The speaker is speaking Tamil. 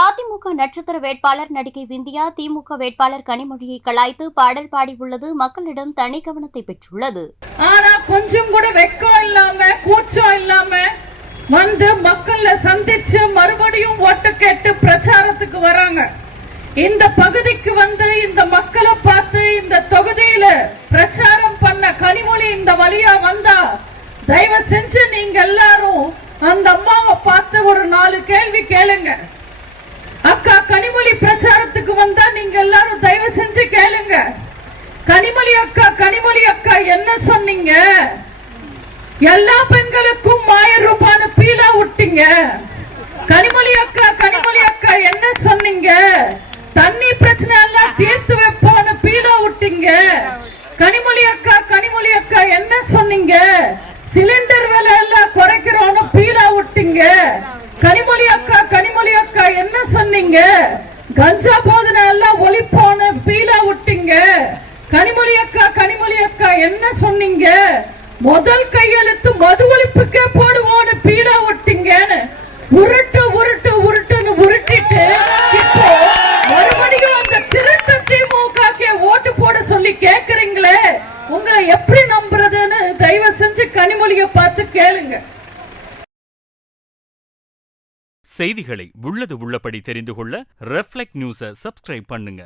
அதிமுக நட்சத்திர வேட்பாளர் நடிகை விந்தியா திமுக வேட்பாளர் கனிமொழியை கலாய்த்து பாடல் பாடியுள்ளது மக்களிடம் தனி கவனத்தை பெற்றுள்ளது. ஆனா கொஞ்சம் கூட வெக்கம் இல்லாம கூச்சம் இல்லாம வந்து மக்கள்ல சந்திச்சு மறுபடியும் ஓட்டு கேட்டு பிரச்சாரத்துக்கு வராங்க. இந்த பகுதிக்கு வந்து இந்த மக்களை பார்த்து இந்த தொகுதியில பிரச்சாரம் பண்ண கனிமொழி இந்த வழியா வந்தா தயவு செஞ்சு நீங்க எல்லாரும் அந்த அம்மாவை பார்த்து ஒரு 4 கேள்வி கேளுங்க. அக்கா கனிமொழி பிரச்சாரத்துக்கு வந்தா நீங்க எல்லாரும் தயவு செஞ்சு கேளுங்க. கனிமொழி அக்கா என்ன சொன்னீங்க? எல்லா பெண்களுக்கும் 1000 ரூபாய் பீலா விட்டீங்க. கனிமொழி அக்கா என்ன சொன்னீங்க? தண்ணி பிரச்சனை எல்லாம் தீர்த்து வைப்போன்னு பீலா விட்டீங்க. கனிமொழி அக்கா என்ன சொன்னீங்க? சிலிண்டர் விலை எல்லாம் குறைக்கிறோன்னு பீலா விட்டீங்க. கனிமொழி அக்கா என்ன சொன்னீங்க? கஞ்சா போதனை எல்லாம் ஒழிப்போன்னு பீலா விட்டீங்க. கனிமொழி அக்கா என்ன சொன்னீங்க? முதல் கையெழுத்து மது ஒழிப்புக்கே போடுவோன்னு பீலா விட்டீங்கன்னு உருட்டுன்னு உருட்டிட்டு இப்போ மறுபடியும் அந்த திருட்டு திமுக ஓட்டு போட சொல்லி கேக்குறீங்களே, உங்களை எப்படி நம்புறதுன்னு தயவு செஞ்சு கனிமொழியை பார்த்து கேளுங்க. செய்திகளை உள்ளது உள்ளபடி தெரிந்து கொள்ள ரெஃப்ளெக்ட் நியூஸை சப்ஸ்கிரைப் பண்ணுங்க.